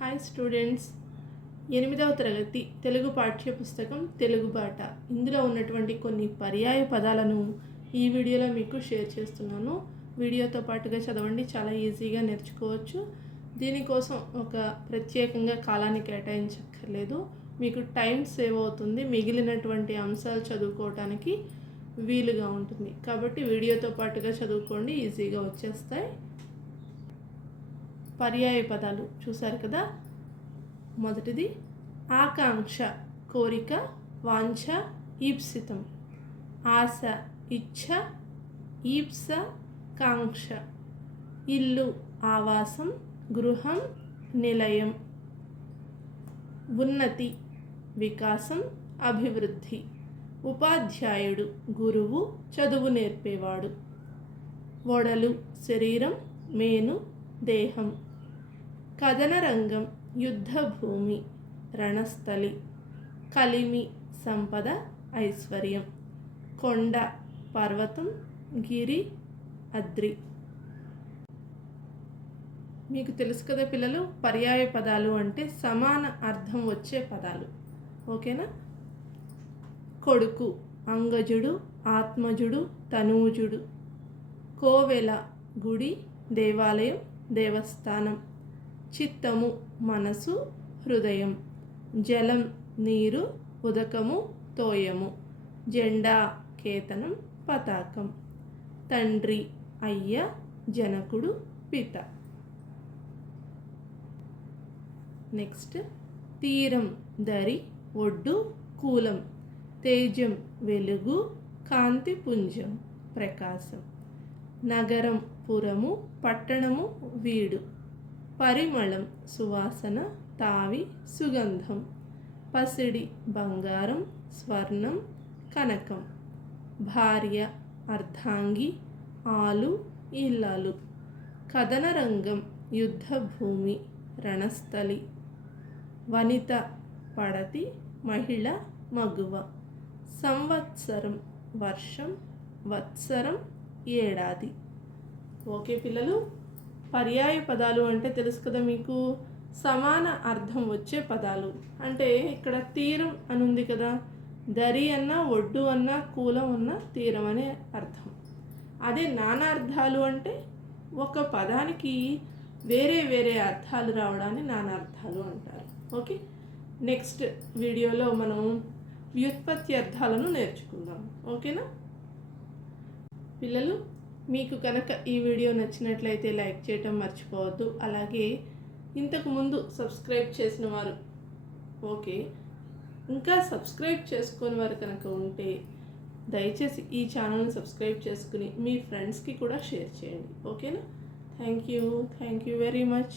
Hi students, 8వ తరగతి తెలుగు పాఠ్య పుస్తకం తెలుగు బాట. ఇందులో ఉన్నటువంటి కొన్ని పర్యాయ పదాలను ఈ వీడియోలో మీకు షేర్ చేస్తున్నాను. వీడియోతో పాటుగా చదవండి, చాలా ఈజీగా నేర్చుకోవచ్చు. దీనికోసం ఒక ప్రత్యేకంగా కాలాన్ని కేటాయించక్కర్లేదు. మీకు టైం సేవ్ అవుతుంది, మిగిలినటువంటి అంశాలు చదువుకోవడానికి వీలుగా ఉంటుంది. కాబట్టి వీడియోతో పాటుగా చదువుకోండి, ఈజీగా వచ్చేస్తాయి. పర్యాయ పదాలు చూశారు కదా. మొదటిది ఆకాంక్ష, కోరిక, వాంఛ, ఈప్సితం. ఆశ, ఇచ్ఛ, ఈప్స, కాంక్ష. ఇల్లు, ఆవాసం, గృహం, నిలయం. ఉన్నతి, వికాసం, అభివృద్ధి. ఉపాధ్యాయుడు, గురువు, చదువు నేర్పేవాడు. ఒడలు, శరీరం, మేను, దేహం. కథన రంగం, యుద్ధభూమి, రణస్థలి. కలిమి, సంపద, ఐశ్వర్యం. కొండ, పర్వతం, గిరి, అద్రి. మీకు తెలుసు కదా పిల్లలు, పర్యాయ పదాలు అంటే సమాన అర్థం వచ్చే పదాలు. ఓకేనా? కొడుకు, అంగజుడు, ఆత్మజుడు, తనూజుడు. కోవెల, గుడి, దేవాలయం, దేవస్థానం. చిత్తము, మనసు, హృదయం. జలం, నీరు, ఉదకము, తోయము. జెండా, కేతనం, పతాకం. తండ్రి, అయ్య, జనకుడు, పిత. నెక్స్ట్ తీరం, దరి, ఒడ్డు, కూలం. తేజం, వెలుగు, కాంతి పుంజం, ప్రకాశం. నగరం, పురము, పట్టణము, వీడు. పరిమళం, సువాసన, తావి, సుగంధం. పసిడి, బంగారం, స్వర్ణం, కనకం. భార్య, అర్ధాంగి, ఆలు, ఇల్లాలు. కథన రంగం, యుద్ధభూమి, రణస్థలి. వనిత, పడతి, మహిళ, మగువ. సంవత్సరం, వర్షం, వత్సరం, ఏడాది. ఓకే పిల్లలు, పర్యాయ పదాలు అంటే తెలుసు కదా మీకు, సమాన అర్థం వచ్చే పదాలు. అంటే ఇక్కడ తీరం అని ఉంది కదా, దరి అన్న, ఒడ్డు అన్న, కూలం అన్న, తీరం అనే అర్థం. అదే నానార్థాలు అంటే ఒక పదానికి వేరే వేరే అర్థాలు రావడాన్ని నానార్థాలు అంటారు. ఓకే, నెక్స్ట్ వీడియోలో మనం వ్యుత్పత్తి అర్థాలను నేర్చుకుందాం. ఓకేనా పిల్లలు? మీకు కనుక ఈ వీడియో నచ్చినట్లయితే లైక్ చేయటం మర్చిపోవద్దు. అలాగే ఇంతకుముందు సబ్స్క్రైబ్ చేసిన వారు, ఓకే, ఇంకా సబ్స్క్రైబ్ చేసుకొని వారు కనుక ఉంటే దయచేసి ఈ ఛానల్ని సబ్స్క్రైబ్ చేసుకుని మీ ఫ్రెండ్స్కి కూడా షేర్ చేయండి. ఓకేనా? Thank you very much.